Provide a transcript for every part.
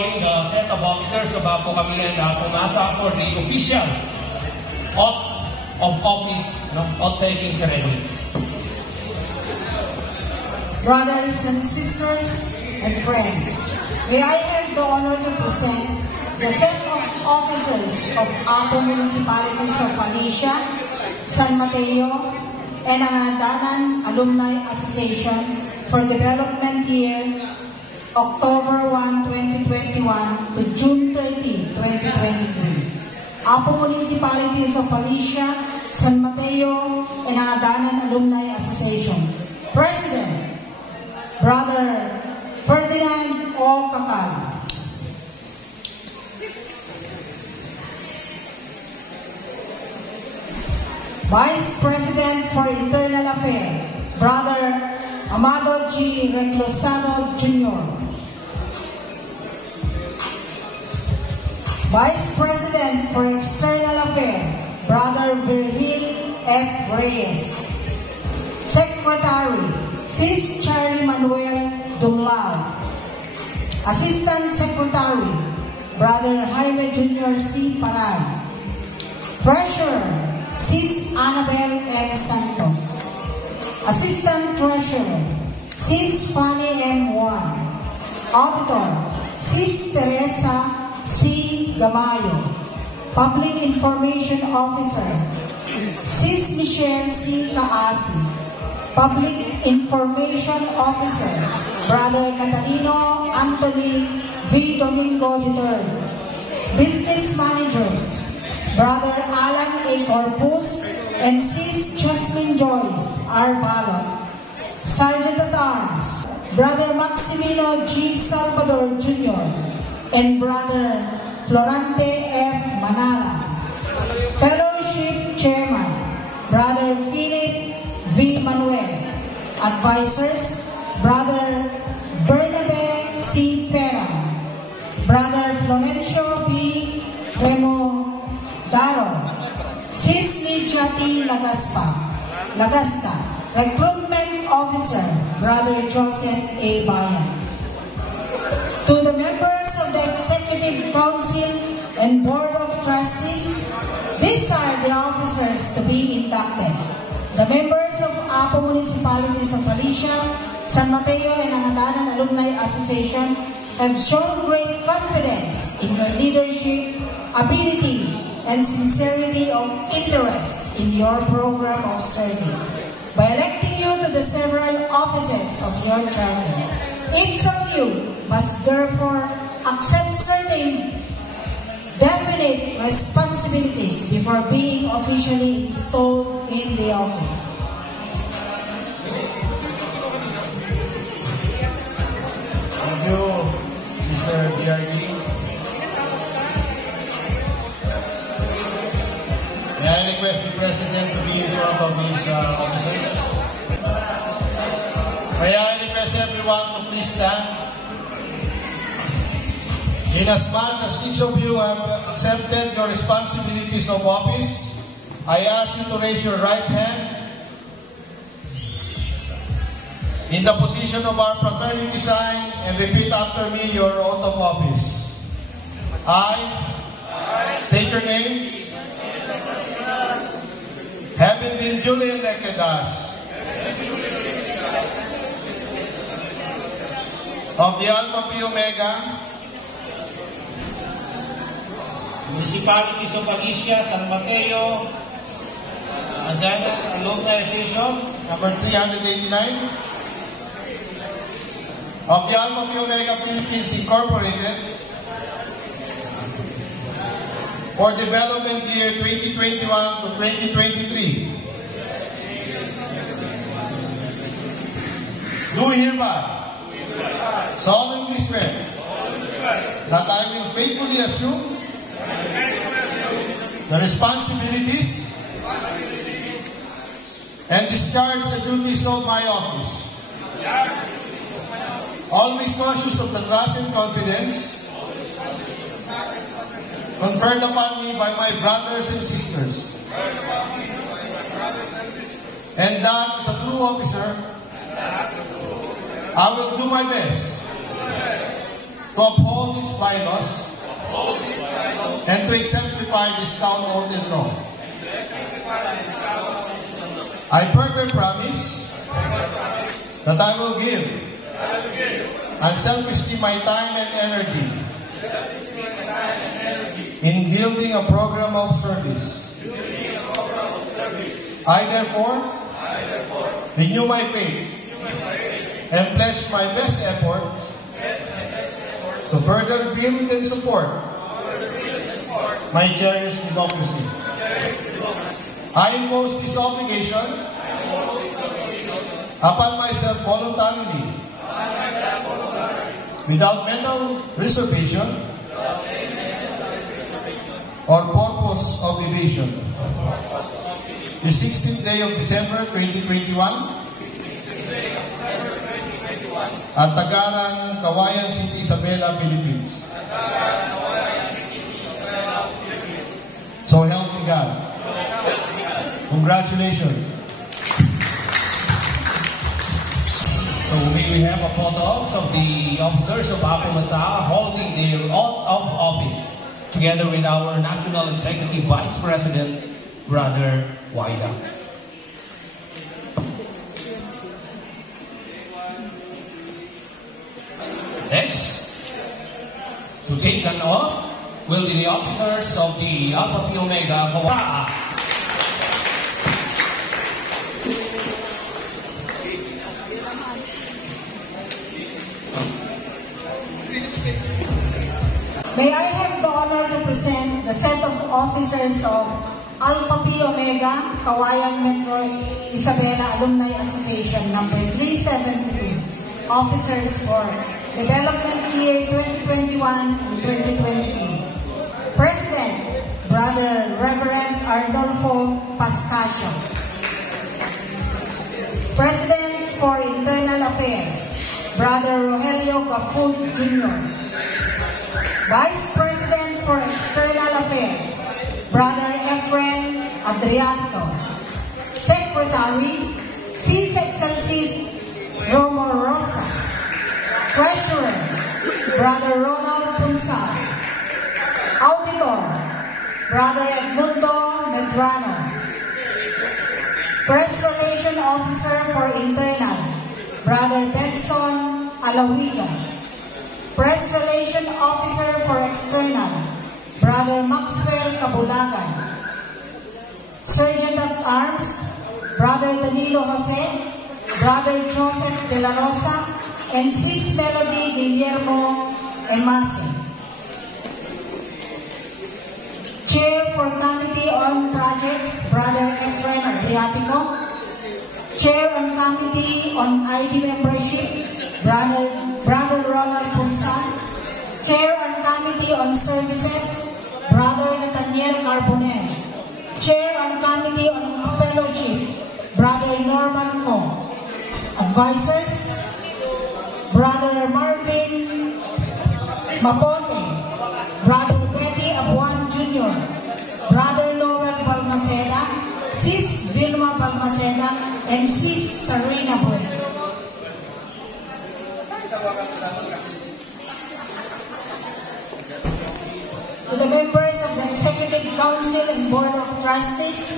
calling the set of officers of APO CaMI and APO MASA for the official oath of office taking ceremony. Brothers and sisters and friends, may I have the honor to present the set of officers of APO Municipalities of Alicia, San Mateo, and Angadanan Alumni Association for development year October 1, 2021 to June 30, 2023. APO Municipalities of Alicia, San Mateo, and Angadanan Alumni Association. President, Brother Ferdinand O. Kakal. Vice President for Internal Affairs, Brother Amado G. Reclusado Jr. Vice President for External Affairs, Brother Virgil F. Reyes. Secretary, Sis Charlie Manuel Dumlao. Assistant Secretary, Brother Jaime Jr. C. Parag. Treasurer, Sis Annabel M. Santos. Assistant Treasurer, Sis Fanny M. Juan. Auditor, Sis Teresa C. Gamayo. Public Information Officer, Sis Michelle C. Kaasi. Public Information Officer, Brother Catalino Anthony V. Domingo III. Business Managers, Brother Alan A. Corpus and Sis Jasmine Joyce R. Balot. Sergeant at Arms, Brother Maximino G. Salvador Jr. and Brother Florante F. Manala. Fellowship Chairman, Brother Philip V. Manuel. Advisors, Brother Bernabe C. Pera, Brother Florencio B. Remo Daro, Sis Lydia T. Lagasta, Recruitment Officer, Brother Joseph A. Bayan. To the members of the Executive Council and Board of Trustees, these are the officers to be inducted. The members of APO Municipalities of Alicia, San Mateo, and Angadanan Alumni Association have shown great confidence in your leadership, ability, and sincerity of interest in your program of service by electing you to the several offices of your charter. Each of you must therefore accept certain definite responsibilities before being officially installed in the office. Thank you, Sister DRD. May I request the President to be in front of his officers? May I request everyone to please stand? Inasmuch as each of you have accepted your responsibilities of office, I ask you to raise your right hand in the position of our fraternity sign and repeat after me your oath of office. I state your name, having been duly elected as of the Alpha Phi Omega Municipalities of Alicia, San Mateo, Angadanan Alumni Association, number 389, of the Alpha Phi Omega Philippines Incorporated for development year 2021 to 2023. Do hereby solemnly swear that I will faithfully assume the responsibilities and discharge the duties of my office, always conscious of the trust and confidence conferred upon me by my brothers and sisters, and that as a true officer, I will do my best to uphold these bylaws, and to exemplify this town oath and law. I further promise that I will give unselfishly my time and energy in building a program of service. I therefore renew my faith and pledge my best efforts to further build and support my cherished democracy. I impose this obligation upon myself voluntarily, without mental reservation or purpose of evasion. The 16th day of December 2021 at Tagaran, Cauayan City, Isabela, Philippines. So help me God. Congratulations. So we have a photo of the officers of APO MASA holding their oath of office together with our National Executive Vice President, Brother Waida. Next, to take an oath will be the officers of the Alpha Phi Omega Cauayan. May I have the honor to present the set of officers of Alpha Phi Omega Cauayan Metro Isabela Alumni Association number 372, officers for development year 2021 and 2022. President, Brother Reverend Arnolfo Pascasio. President for Internal Affairs, Brother Rogelio Cafut Jr. Vice President for External Affairs, Brother Efren Adrianto. Secretary, Sis Excelsis Romo Rosa. Treasurer, Brother Ronald Punsal. Auditor, Brother Edmundo Medrano. Press Relation Officer for Internal, Brother Benson Alawiga. Press Relation Officer for External, Brother Maxwell Cabulagan. Sergeant at Arms, Brother Danilo Jose, Brother Joseph De La Rosa, and Sis Melody Guillermo Emase. Chair for Committee on Projects, Brother Efren Adriatico. Chair on Committee on ID Membership, Brother Ronald Punsal. Chair on Committee on Services, Brother Nathaniel Carbonell. Chair on Committee on Fellowship, Brother Norman Ko. Advisors, Brother Marvin Mapote, Brother Betty Abuan Jr., Brother Noel Balmaceda, Sis Vilma Balmaceda, and Sis Sarina Bueno. To the members of the Executive Council and Board of Trustees,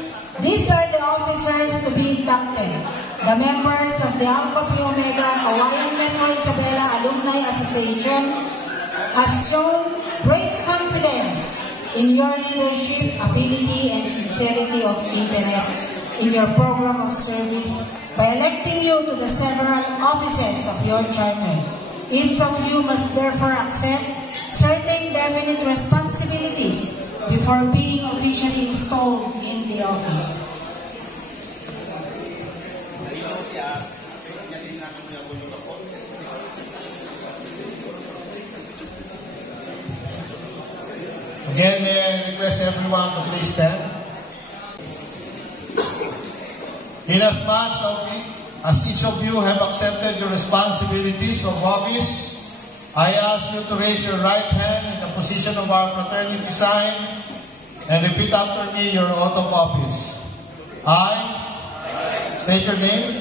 these are the officers to be inducted. The members of the Alpha Phi Omega Cauayan Metro Isabela Alumni Association has shown great confidence in your leadership, ability, and sincerity of interest in your program of service by electing you to the several offices of your charter. Each of you must therefore accept certain definite responsibilities before being officially installed in the office. Again, may I request everyone to please stand. Inasmuch as each of you have accepted your responsibilities of office, I ask you to raise your right hand in the position of our fraternity sign and repeat after me your oath of office. I, state your name,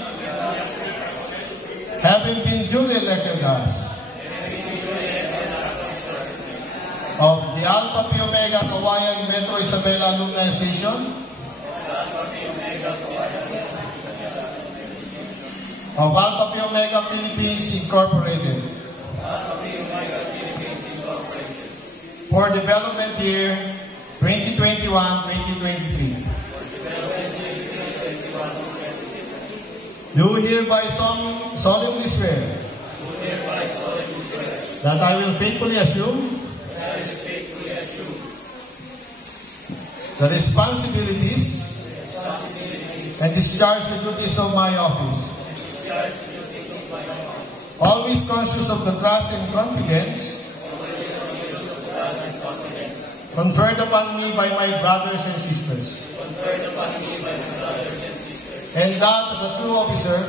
having been duly elected as of the Alpha Pi Omega Cauayan Metro Isabela Alumni Association, of Alpha Pi Omega Philippines Incorporated, for development year 2021-2023. Do hereby solemnly swear that I will faithfully assume the responsibilities and discharge the duties of my office, always conscious of the trust and confidence conferred upon me by my brothers and sisters, and that as a true officer,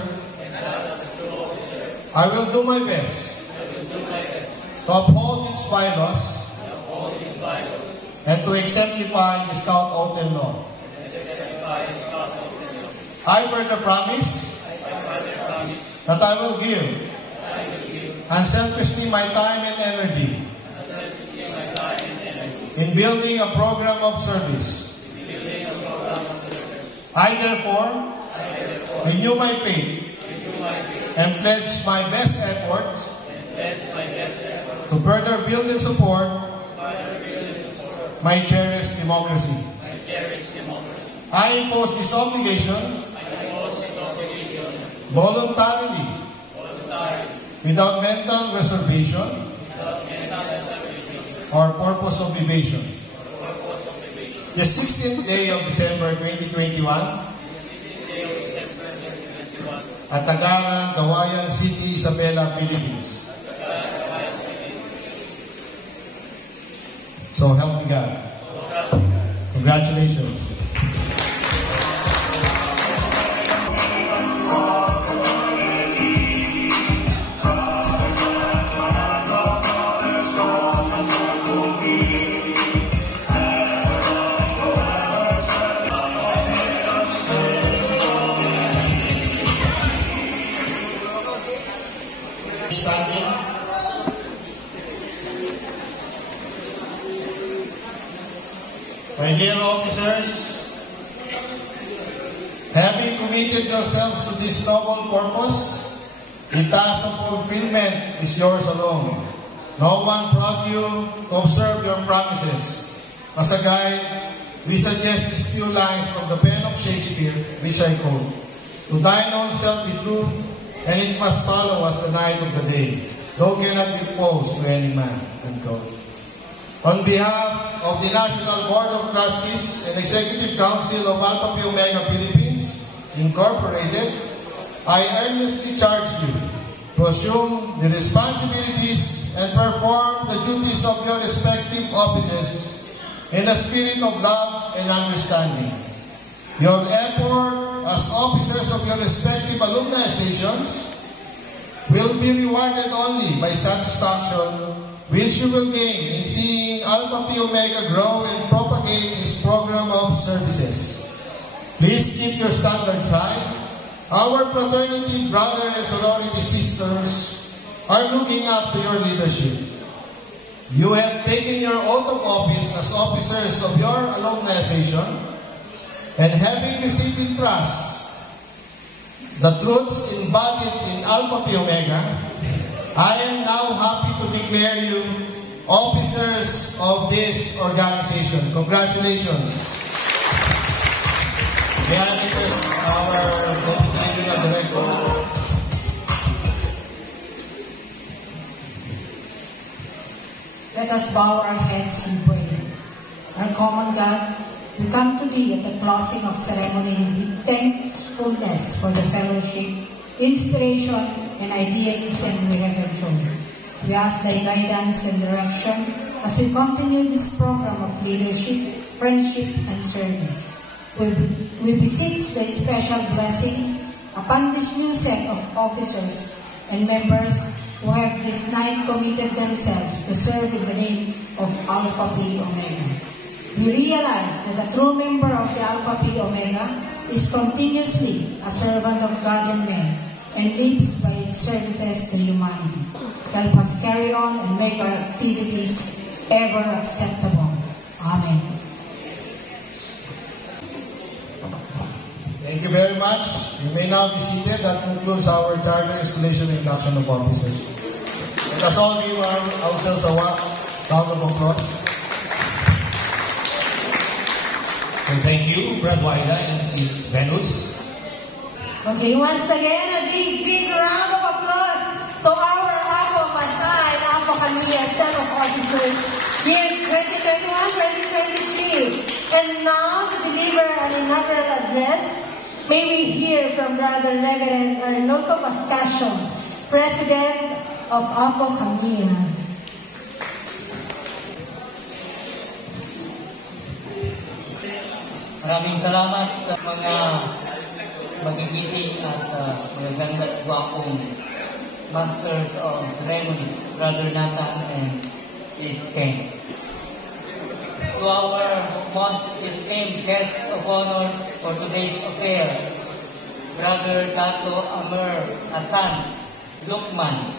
I will do my best to uphold its bylaws and to exemplify the Scout Oath and Law. I further promise that I will give unselfishly my time and energy in building a program of service. I therefore renew my faith and pledge my best efforts to further build and support my cherished democracy. I impose this obligation voluntarily, without mental reservation or purpose of evasion. The 16th day of December 2021 at Tagaran, Cauayan City, Isabela, Philippines. So help me God. Congratulations. My dear officers, having committed yourselves to this noble purpose, the task of fulfillment is yours alone. No one prompted you to observe your promises. As a guide, we suggest these few lines from the pen of Shakespeare, which I quote: "To thine own self be true, and it must follow as the night of the day, though cannot be opposed to any man." Unquote. On behalf of the National Board of Trustees and Executive Council of Alpha Pi Omega Philippines Incorporated, I earnestly charge you to assume the responsibilities and perform the duties of your respective offices in a spirit of love and understanding. Your effort as officers of your respective alumni associations will be rewarded only by satisfaction, which you will gain in seeing Alpha Pi Omega grow and propagate its program of services. Please keep your standards high. Our fraternity brothers and sorority sisters are looking up to your leadership. You have taken your oath of office as officers of your alumni association, and having received in trust the truths embodied in Alpha Pi Omega, I am now happy to declare you officers of this organization. Congratulations. May I request our Deputy Regional Director. Let us bow our heads and pray. Our common God, we come to Thee at the closing of ceremony with thankfulness for the fellowship, inspiration, and idealism we have enjoyed. We ask Thy guidance and direction as we continue this program of leadership, friendship, and service. We beseech Thy special blessings upon this new set of officers and members who have this night committed themselves to serve in the name of Alpha Pi Omega. We realize that a true member of the Alpha Pi Omega is continuously a servant of God and men, and lives by its services to humanity. Help us carry on and make our activities ever acceptable. Amen. Thank you very much. You may now be seated. That concludes our charter installation and induction of officers. Let us all give ourselves a round of applause. And thank you, Brad Wida and Mrs. Venus. Okay, once again, a big round of applause to our APO MASA and APO CaMI set of officers year 2021-2023. And now to deliver an inaugural address, may we hear from Brother Reverend Arnoldo Pascasio, President of APO CaMI. Maraming salamat sa mga magigiting at magaganda at gwapong Masters of Ceremony, Brother Nathan and his King. To our most esteemed guest of honor for today's affair, Brother DATU AMERHASSAN, LUCMAN,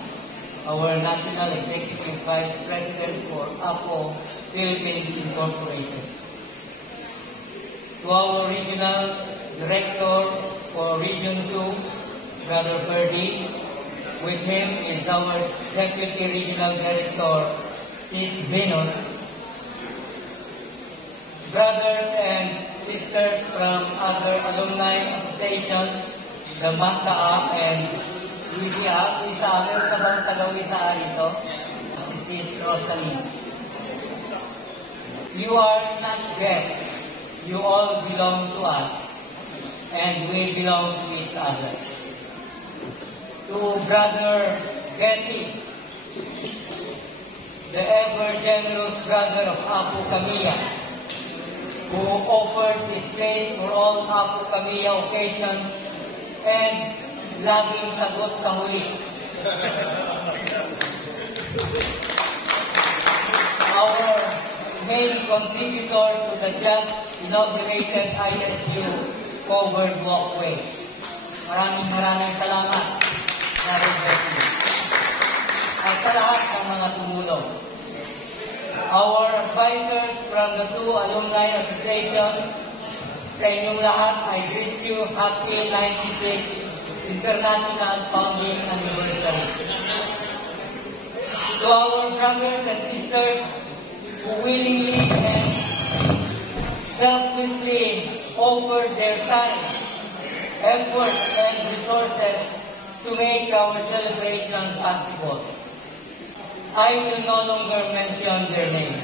our National Executive Vice President for APO Philippines Incorporated. To our Regional Director for Region 2, Brother Ferdy. With him is our Deputy Regional Director, Ms. Venus. Brothers and sisters from other alumni associations, the MASA and UDA, meron na bang taga-WISA rito? Ms. Rosalie. You are not guests. You all belong to us, and we belong to each other. To Brother Getty, the ever-generous brother of APO CaMI, who offered his place for all APO CaMI occasions and laging sagot sa huli. Our main contributor to the just inaugurated ISU covered walkway. Maraming salamat, Brother Getty. At sa lahat ng mga tumulong. Our advisors from the two alumni associations, sa inyong lahat, I greet you happy 96th International Founding Anniversary. To our brothers and sisters who willingly and selflessly offer their time, effort, and resources to make our celebration possible. I will no longer mention their names.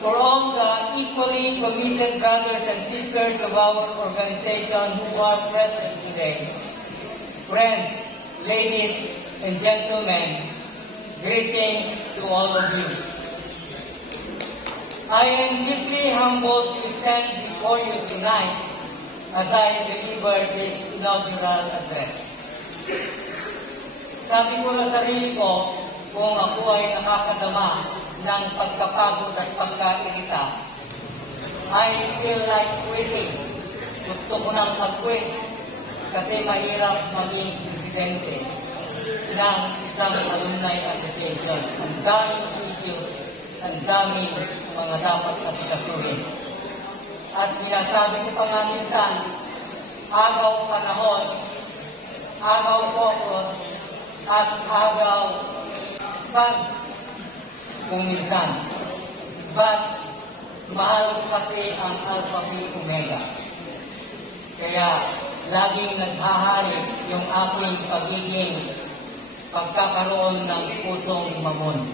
For all the equally committed brothers and sisters of our organization who are present today, friends, ladies, and gentlemen, greetings to all of you. I am deeply humbled to stand before you tonight as I deliver this inaugural address. Sabi ko sa sarili ko, kung ako ay nakakadama ng pagkapagod at pagkairita, I feel like quitting. Gusto ko nang mag-quit kasi mahirap maging presidente ng isang alumni association. Ang daming issues, ang daming mga dapat asikasuhin. At sinasabi ko pa nga minsan, agaw panahon, agaw focus, at agaw pag kung minsan. But mahal ko kasi ang Alpha Phi Omega. Kaya laging naghahari yung aking pagiging pagkakaroon ng pusong mamon.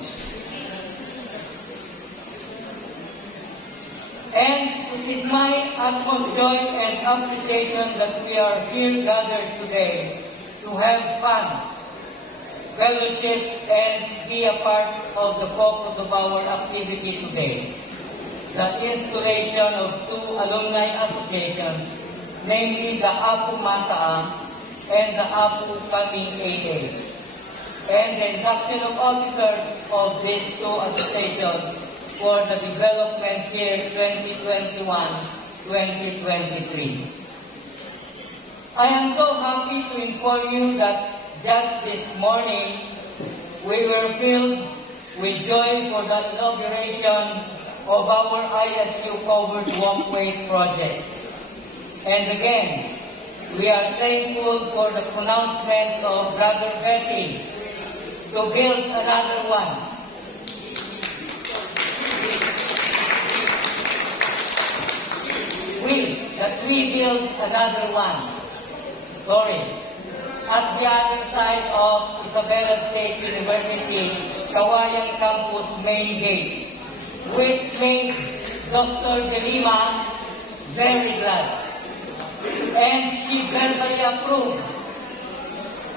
And it is my utmost joy and appreciation that we are here gathered today to have fun, fellowship, and be a part of the focus of our activity today. The installation of two alumni associations, namely the APO MASA and the APO CaMI AA, and the induction of officers of these two associations for the development year 2021-2023. I am so happy to inform you that just this morning, we were filled we join for the inauguration of our ISU covered walkway project. And again, we are thankful for the pronouncement of Brother Betty to build another one. We build another one. Sorry. At the other side of Isabela State University, Cauayan campus main gate, which made Dr. Delima very glad. And she verbally approved.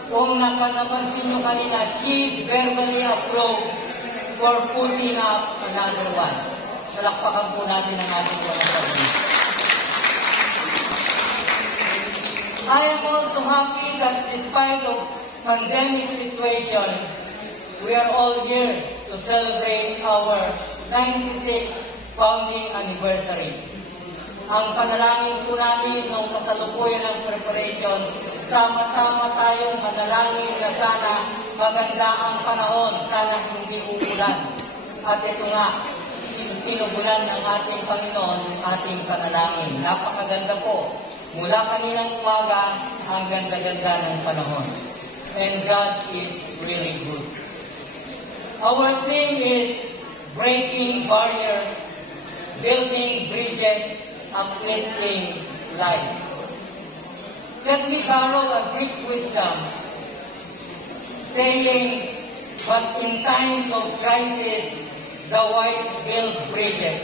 Kung napansin nyo kanina, she verbally approved for putting up another one. Palakpakan po natin ang ating walang. I am also happy that despite of pandemic situation, we are all here to celebrate our 96th founding anniversary. Ang panalangin po namin nung kasalukuyan ng preparation, sama-sama tayong manalangin na sana maganda ang panahon, sana hindi uulan. At ito nga, pinugulan ng ating Panginoon ating panalangin. Napakaganda po. Mula kaninang umaga, ang ganda-ganda ng panahon. And God is really good. Our theme is breaking barriers, building bridges, uplifting lives. Let me borrow a Greek wisdom, saying, but in times of crisis, the wise build bridges,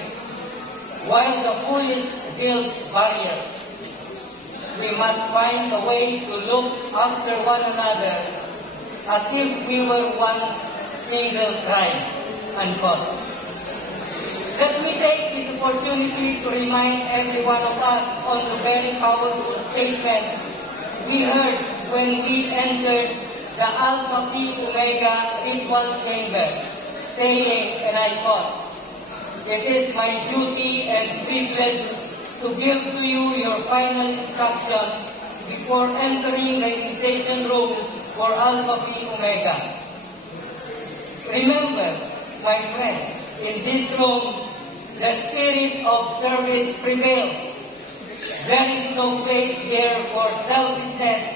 while the foolish build barriers. We must find a way to look after one another as if we were one single tribe, unquote. Let me take this opportunity to remind every one of us on the very powerful statement we heard when we entered the Alpha Phi Omega ritual chamber, saying, and I quote, "It is my duty and privilege to give to you your final instruction before entering the invitation room for Alpha Phi Omega. Remember, my friend, in this room, the spirit of service prevails. There is no place here for selfishness,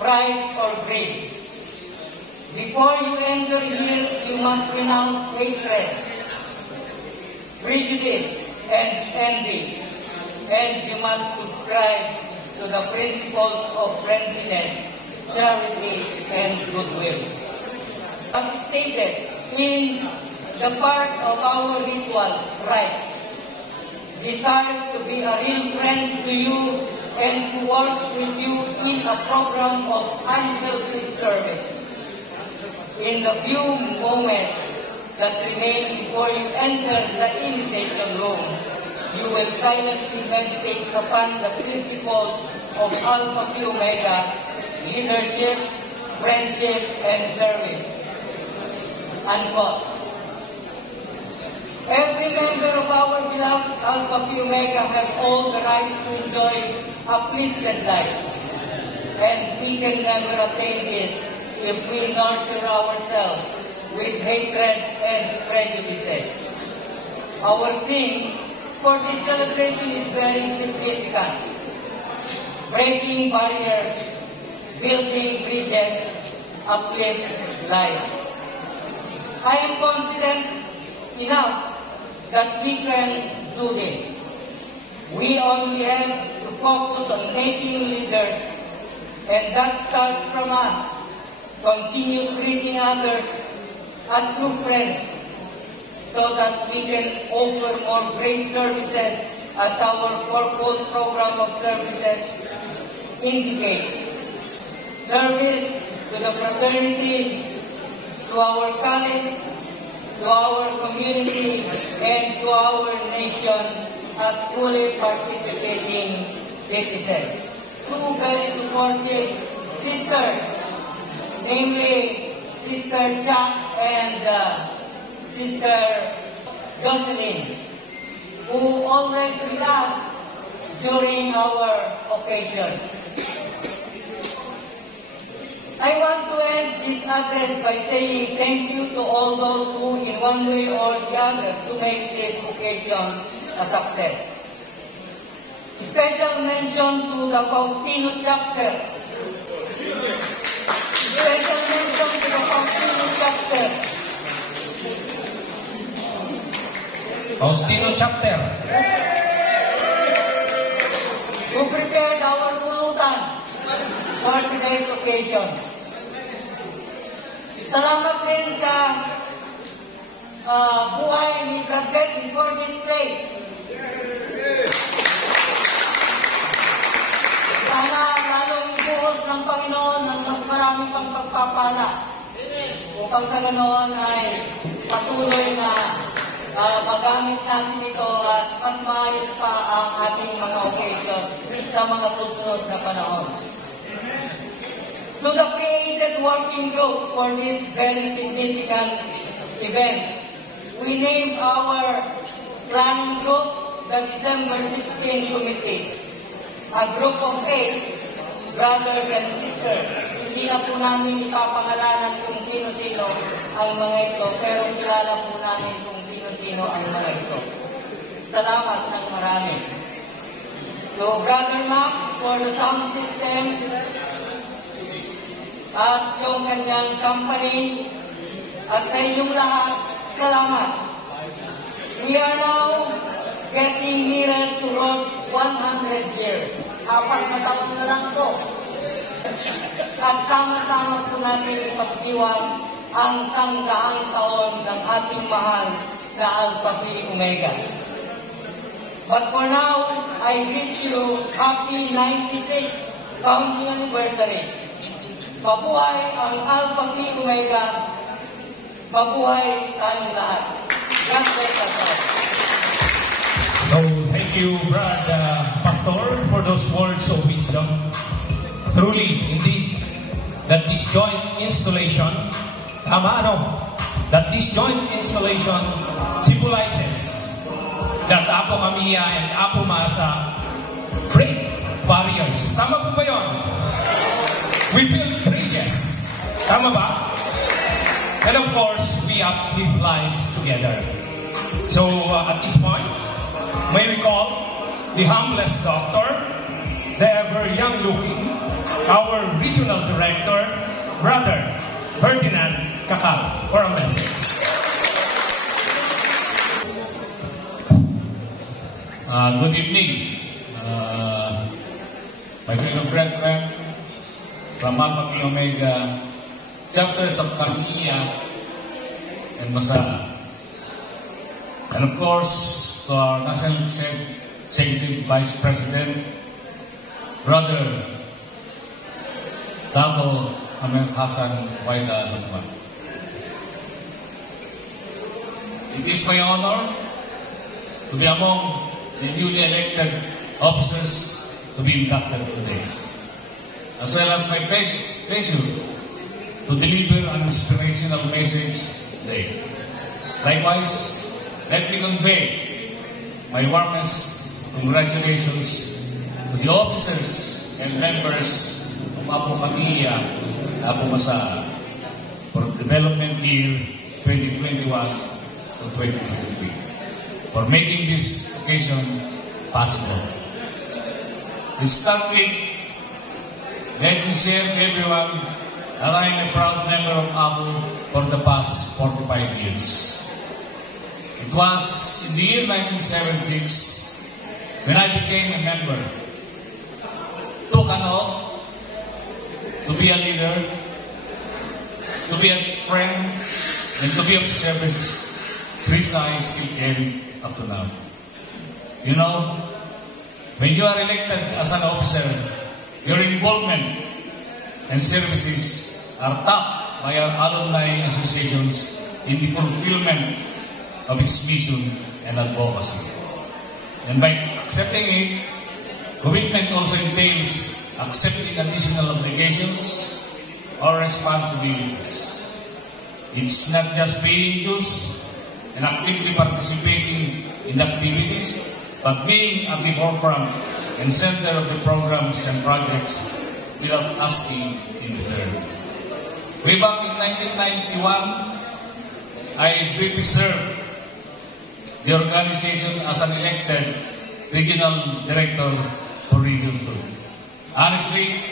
pride, or greed. Before you enter here, you must renounce hatred, prejudice, and envy. And you must subscribe to the principles of friendliness, charity, and goodwill. As stated in the part of our ritual rite, desires to be a real friend to you and to work with you in a program of unselfish service. In the few moments that remain before you enter the invitation room, you will silently meditate upon the principles of Alpha Phi Omega, leadership, friendship, and service." Unquote. Every member of our beloved Alpha Phi Omega has all the right to enjoy uplifted life. And we can never attain it if we nurture ourselves with hatred and prejudice. Our theme for this celebration is very significant. Breaking barriers, building bridges, uplift life. I am confident enough that we can do this. We only have to focus on making leaders, and that starts from us. Continue treating others as true friends, so that we can offer more great services as our fourfold program of services indicates. Service to the fraternity, to our college, to our community, and to our nation as fully participating citizens. Two very supportive sisters, namely Sister Jack and Sister Jocelyn, who always with us during our occasion. I want to end this address by saying thank you to all those who, in one way or the other, to make this occasion a success. Special mention to the Faustino chapter. Special mention to the Faustino chapter. Faustino chapter. Who prepared our pulutan for today's occasion. Salamat din sa buhay ni President for this place. Sana lalong ibuhos ng Panginoon ng mas marami pang pagpapala upang sa ganoon ay patuloy na magamit natin ito at mas maayos pa ang ating mga occasion sa mga susunod na panahon. To the created working group for this very significant event, we named our planning group the December 16 Committee, a group of 8 brothers and sisters. Hindi na po namin ipapangalanan kung sino-sino ang mga ito, pero kilala po namin kung sino-sino ang mga ito. Salamat ng marami. So, Brother Mac for the sound system, at yung kanyang company, at sa inyong lahat, salamat. We are now getting nearer to road 100 years. 4 na taon na lang po. At sama-sama po natin ipagdiwang ang 100 taon ng ating mahal na Alpha Phi Omega. But for now, I wish you happy 96th founding anniversary. Mabuhay ang Alpha Phi Omega. Mabuhay tayong lahat. God bless us all. So, thank you, Brother Pastor, for those words of wisdom. Truly, indeed, that this joint installation, symbolizes that APO CaMI and APO MASA break barriers. Tama po ba yun? We build bridges. Tama ba? And of course, we uplift lives together. So, at this point, may we call the humblest doctor, the ever young-looking, our regional director, Brother Ferdinand Kakal, for a message. Good evening, my fellow brethren from Alpha Phi Omega, chapters of CaMI and MASA. And of course, to our National Executive Vice President, Brother DATU AMERHASSAN LUCMAN. It is my honor to be among the newly elected officers to be inducted today, as well as my pleasure to deliver an inspirational message today. Likewise, let me convey my warmest congratulations to the officers and members of APO CaMI and APO MASA for the development year 2021 to 2023, for making this occasion possible. To start with, let me share to everyone that I am a proud member of APO for the past 45 years. It was in the year 1976 when I became a member. Took an oath to be a leader, to be a friend, and to be of service, which I still carry up to now. You know, when you are elected as an officer, your involvement and services are tapped by our alumni associations in the fulfillment of its mission and advocacy. And by accepting it, commitment also entails accepting additional obligations or responsibilities. It's not just paying dues and actively participating in activities, but being at the forefront and center of the programs and projects without asking in return. Way back in 1991, I briefly served the organization as an elected regional director for Region 2. Honestly,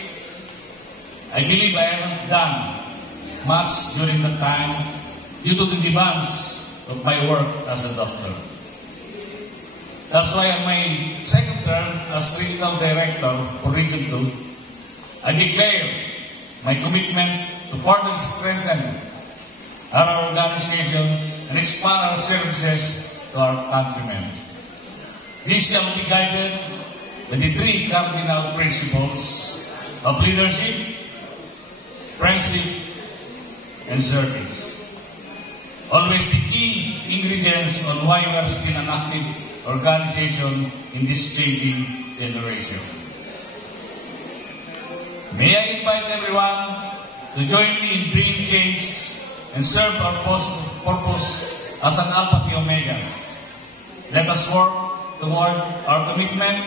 I believe I haven't done much during that time due to the demands of my work as a doctor. That's why on my second term as regional director for Region 2, I declare my commitment to further strengthen our organization and expand our services to our countrymen. This shall be guided by the three cardinal principles of leadership, friendship, and service. Always the key ingredients on why we are still an active organization in this changing generation. May I invite everyone to join me in bringing change and serve our purpose as an Alpha Phi Omega. Let us work toward our commitment,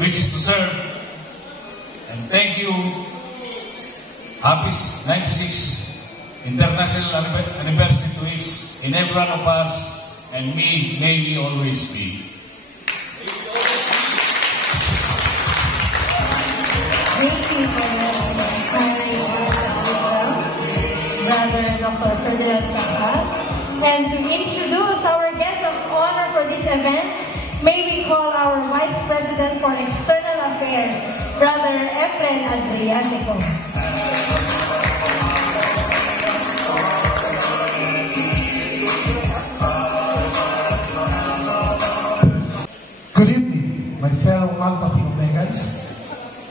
which is to serve. And thank you. Happy 96th International Anniversary to each and every one of us, and may we always be. Thank you for your inspiring words of wisdom, Brother Dr. Ferdinand Kakal. And to introduce our guest of honor for this event, may we call our Vice President for External Affairs, Brother Efren Adriatico. Good evening, my fellow Alpha Phi Omegans.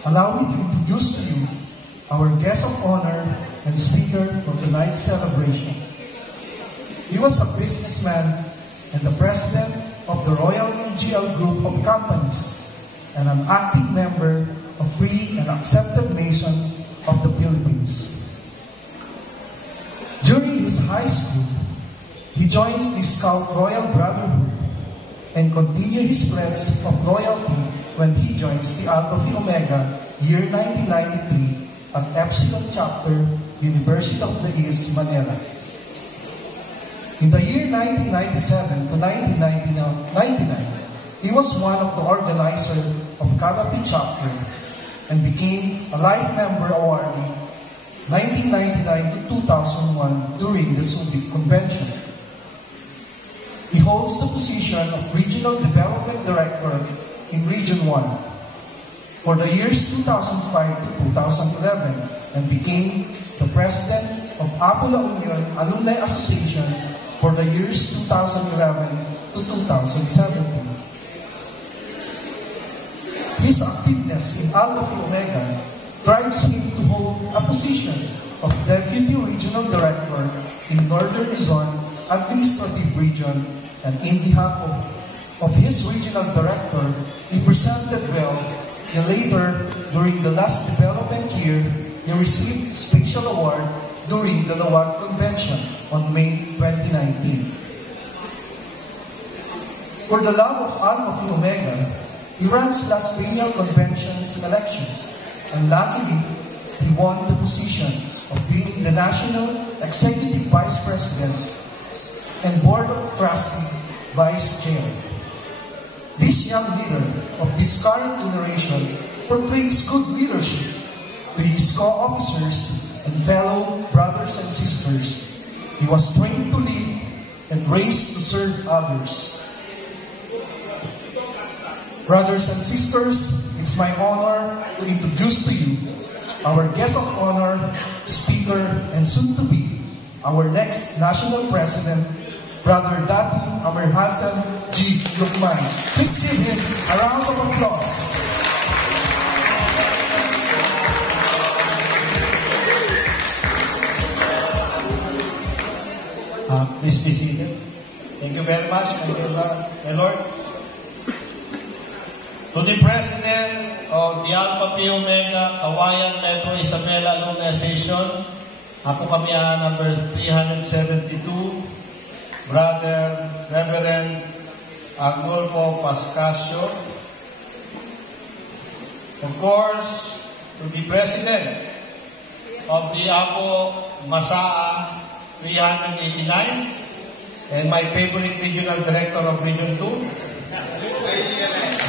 Allow me to introduce to you our guest of honor and speaker for tonight's celebration. He was a businessman and the president of the Royal EGL Group of Companies and an active member of Free and Accepted Masons of the Philippines. During his high school, he joins the Scout Royal Brotherhood and continued his pledge of loyalty when he joins the Alpha Phi Omega year 1993 at Epsilon Chapter, University of the East, Manila. In the year 1997 to 1999, he was one of the organizers of CaMI Chapter and became a life member awardee 1999 to 2001 during the Subic Convention. He holds the position of Regional Development Director in Region 1 for the years 2005 to 2011 and became the President of APO Union Alumni Association for the years 2011 to 2017. His activeness in Alpha Phi Omega drives him to hold a position of Deputy Regional Director in Northern Luzon Administrative Region, and in behalf of his Regional Director, he presented well, and later, during the last development year, he received special award during the Lawag Convention on May 2019. For the love of Alpha Phi Omega, he runs last annual convention's elections, and luckily, he won the position of being the National Executive Vice President and Board of Trustee Vice Chair. This young leader of this current generation portrays good leadership to his co-officers and fellow brothers and sisters. He was trained to lead and raised to serve others. Brothers and sisters, it's my honor to introduce to you our guest of honor, speaker, and soon-to-be our next national president, Brother DATU AMERHASSAN G. LUCMAN. Please give him a round of applause. Please be seated. Thank you very much, my Lord. To the President of the Alpha Phi Omega Cauayan Metro Isabela Alumni Association, ako kami number 372, Brother Reverend Arnulfo Pascasio. Of course, to the President of the APO MASA 389, and my favorite regional director of Region 2,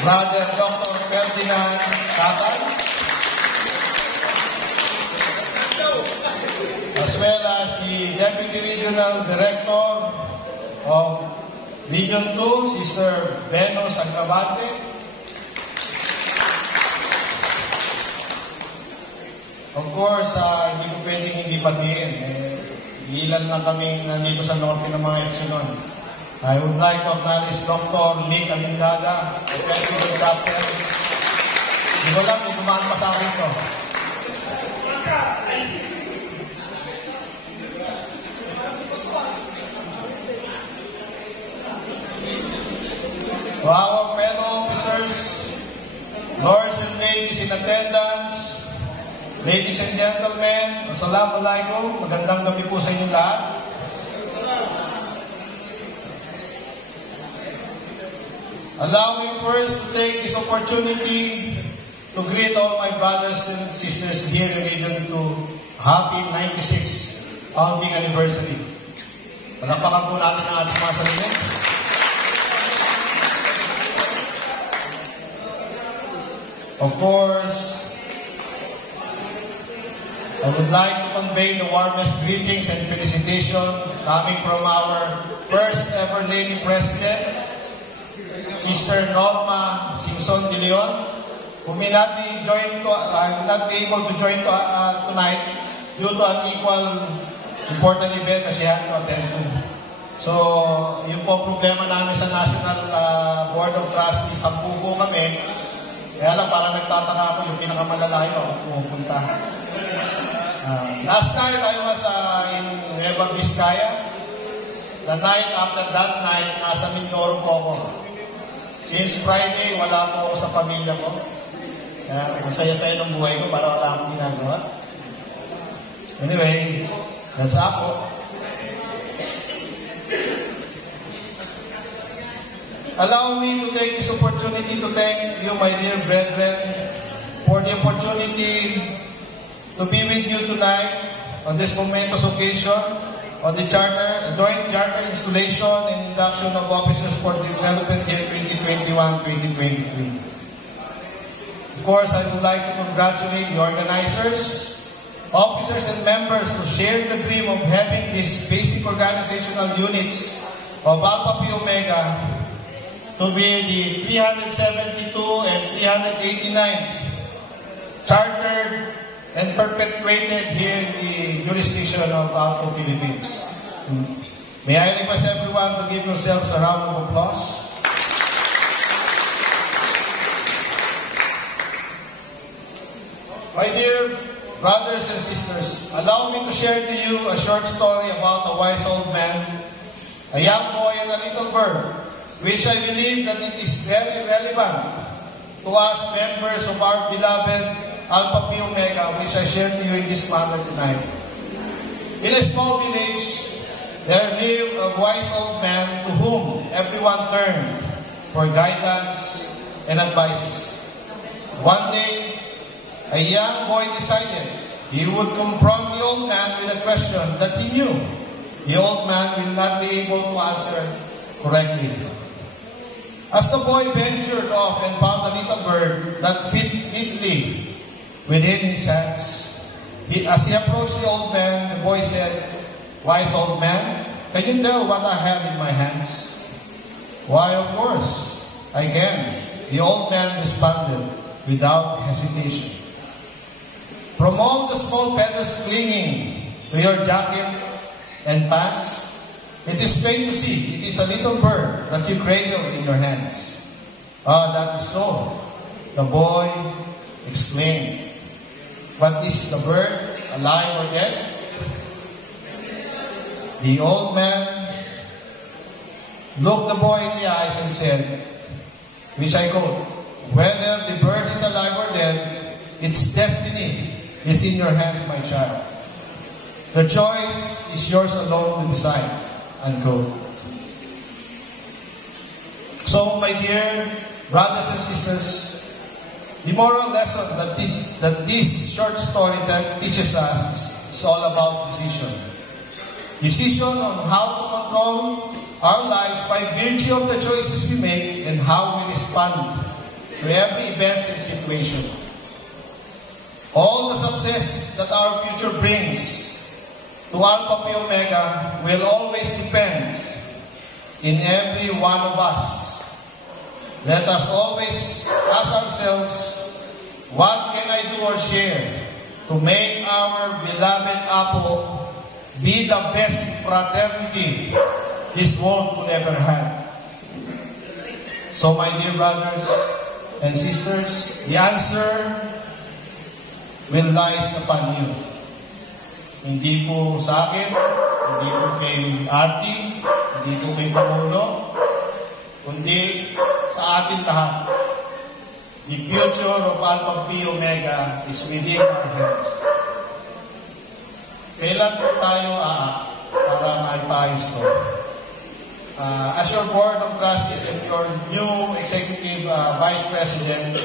Brother Dr. Ferdinand Tagaran, as well as the Deputy Regional Director of Region 2, Sister Benos Angabate, of course, hindi ko pwedeng hindi batiin. Ilan lang kami nandito sa norte ng mga Epsilon. I would like to acknowledge Dr. Nick Alingada, the President Captain. Hindi ko lang kung dumaan pa sa akin ito. To our fellow officers, lords and ladies in attendance, ladies and gentlemen, assalamualaikum, magandang gabi po sa inyong lahat. Allow me first to take this opportunity to greet all my brothers and sisters here in Region 2. Happy 96th founding anniversary. Palakpakan po natin ang ating mga sarili. Of course, I would like to convey the warmest greetings and felicitation coming from our first ever Lady President, Sister Norma Singson de Leon, who may not be able to join tonight due to an equal important event na she had to attend to. So, yung po problema namin sa National Board of Trustees, 10 po kami. Kaya lang, parang nagtataka ako yung pinakamalalayo ako pumunta. Last night, I was in Nueva Vizcaya. The night after that night, nasa Mindoro po ako. Since Friday, wala po ako sa pamilya ko. Masaya-saya ng buhay ko para wala akong ginagawa. Anyway, that's APO. Allow me to take this opportunity to thank you, my dear brethren, for the opportunity to be with you tonight on this momentous occasion on the joint charter installation and induction of officers for development year 2021-2023. Of course, I would like to congratulate the organizers, officers and members who shared the dream of having these basic organizational units of Alpha Pi Omega to be the 372 and 389th chartered and perpetuated here in the jurisdiction of APO Philippines. May I request everyone to give yourselves a round of applause? My dear brothers and sisters, allow me to share to you a short story about a wise old man, a young boy and a little bird, which I believe that it is very relevant to us members of our beloved Alpha Pi Omega, which I share to you in this matter tonight. In a small village, there lived a wise old man to whom everyone turned for guidance and advices. One day, a young boy decided he would confront the old man with a question that he knew the old man will not be able to answer correctly. As the boy ventured off and found a little bird that fit neatly within his hands, as he approached the old man, the boy said, "Wise old man, can you tell what I have in my hands?" "Why, of course, I can," the old man responded without hesitation. "From all the small feathers clinging to your jacket and pants, it is plain to see it is a little bird that you cradled in your hands." "Ah, that is so," the boy exclaimed. "But is the bird alive or dead?" The old man looked the boy in the eyes and said, which I quote, "Whether the bird is alive or dead, its destiny is in your hands, my child. The choice is yours alone to decide." Unquote. So, my dear brothers and sisters, The moral lesson that this short story teaches us is all about decision. Decision on how to control our lives by virtue of the choices we make and how we respond to every event and situation. All the success that our future brings to Alpha Pi Omega will always depend in every one of us. Let us always ask ourselves, what can I do or share to make our beloved APO be the best fraternity this world could ever have? So my dear brothers and sisters, the answer will lies upon you. Hindi po sa akin, hindi po kay Arti, hindi po kay Pangulo, kundi sa atin lahat. The future of Alpha Pi Omega is within our hands. Kailan po tayo para maipaayos to? As your Board of Trustees and your new Executive Vice President,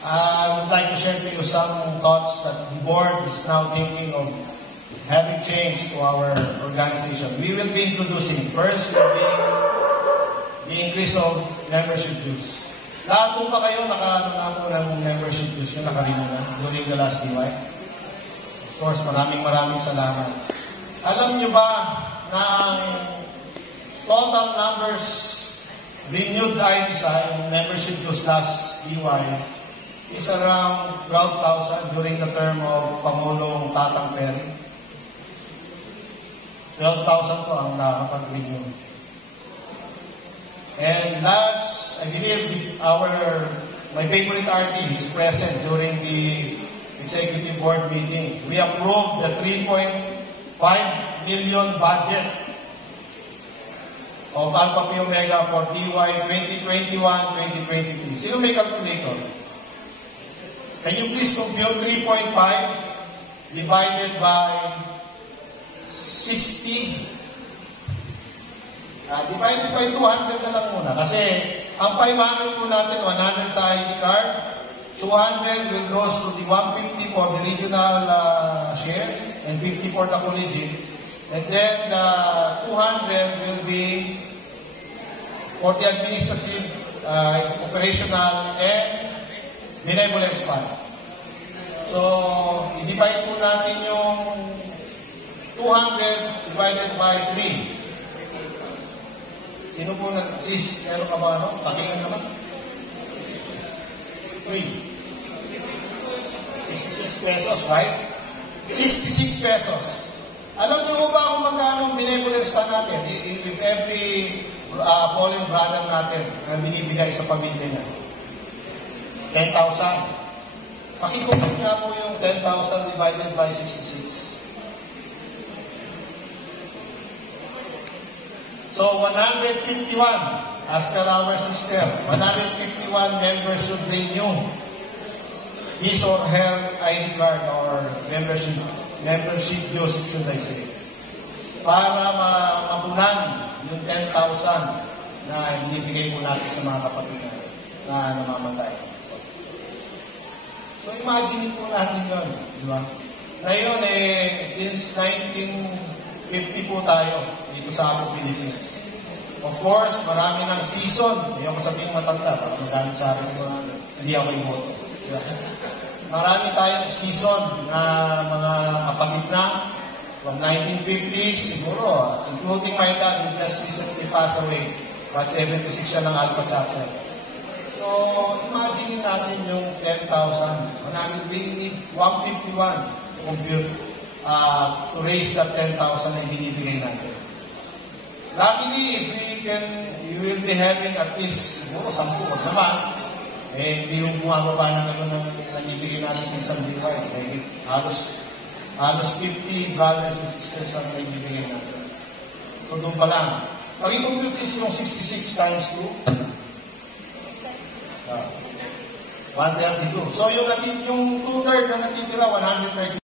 I would like to share to you some thoughts that the board is now thinking of having changed to our organization. We will be introducing, first will be the increase of membership dues. Lahat po ba kayo nakaano po ng membership dues nyo, nakarino na during the last DY? Of course, maraming salamat. Alam nyo ba na ang total numbers renewed INSA yung membership dues last DY is around 12,000 during the term of Pangulong Tatang Perry. 12,000 po ang nakapag-renew. And last, I believe my favorite RT is present during the executive board meeting. We approved the 3.5 million budget of Alpha Pi Omega for DY 2021-2022. Sino may calculator? Can you please compute 3.5 divided by 60? Divided by 200 na lang muna. Kasi ang 500 po natin, 100 sa ID card, 200 will goes to the 150 for the regional share, and 50 for the collegiate. And then the 200 will be for the administrative, operational, and benevolence fund. So, i-divide po natin yung 200 divided by 3. Sino po nag-sis? Meron ka ba ano? Takingan naman. 3. 66 pesos, right? 66 pesos. Alam niyo ba kung magkano ang benevolence fund natin? If every fallen brother natin na binibigay sa pamilya niya. 10,000. Pakikumpit nga po yung 10,000 divided by 66. So, 151, as per our system, 151 members should renew his or her ID card or membership dues, should I say, para mapunan yung 10,000 na binibigay po natin sa mga kapatid natin na namamatay. So, imagine po natin yun, di ba? Ngayon, since 1950 po tayo dito sa APO Philippines. Of course, marami ng season. Hindi ako sabihin matanda, para magamit sa akin hindi ako iboto. Diba? Marami tayong season na mga kapagitna from 1950s, siguro, including my dad, who just recently passed away. 76 siya ng Alpha Chapter. So, imagine natin yung 10,000. We need 151 to compute to raise that 10,000 na binibigay natin. Luckily, we will be having at least, siguro, 10 naman. Hindi yung bumababa na gano'n ng nabibigay natin sa isang DY. Halos 50 brothers and sisters ang nabibigay natin. So, doon pa lang. Pag i-compute yung 66 times 2, 132. So, yung 2/3 na natitira, 132.